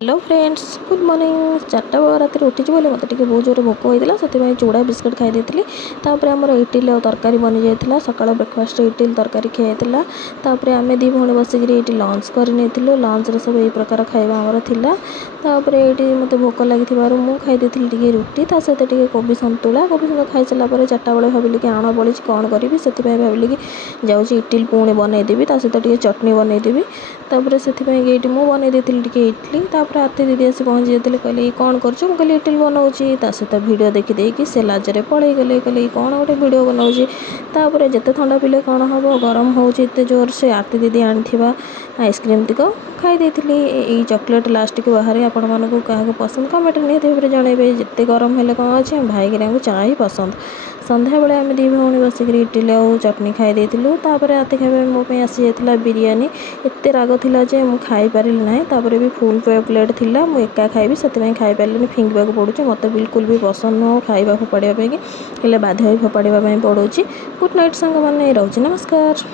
Hello friends good morning 4टा राति उठी बोले मत बहुत जोर भोक होता से चूड़ा बिस्कुट खाई देती आमर इटिल और तरकारी बनी जाता सकाल ब्रेकफास्ट इटिल तरकारी खाई आम दी भौणी बसिक लंच करनी लंच सब यही प्रकार खाଇବା आमर ये मत भोक लगी मुझे खाई रुटी सहित कोबी सतुला खाई सारापर 4टा बेले भाविली कि आण बड़ी कौन करी से भाविली कि जाऊँगी इटिल पुणी बनईदेवी सहित चटनी बनईदेवी से मुझे बनई देती इडली राति दीदी आसी पहुँची जाते कहले कौन कर कहली इटिल बनाऊँगी सहित भिड देखी से लाजरे पलि गले कहले कौन गोटे भिड बनाऊँगी जिते थंडा पिले कौन हम गरम होते जोर से आरती दीदी आनी आइसक्रीम तक खाई यही चॉकलेट लास्ट के बाहर आपण मानक क्या पसंद कमेंट निहत जनइबे जिते गरम हेल्ले कौन अच्छे भाई गिरा चा ही पसंद संध्या बेले आम दी भौणी बसिक इटिल और चटनी खाई राति खाଇବା मोपाई आसी जाता बिरियानी एत राग थिला जे मु खाई पारि ना भी फुल प्लेट थिला मु एका खाइबी से खाई पारे फिंगा पड़ुचे मत बिल्कुल भी पसंद नुह खाଇବା फोपाड़ा कि बाध्य फोपाड़ा पड़ुची गुड नाइट सांग मैंने रोचे नमस्कार।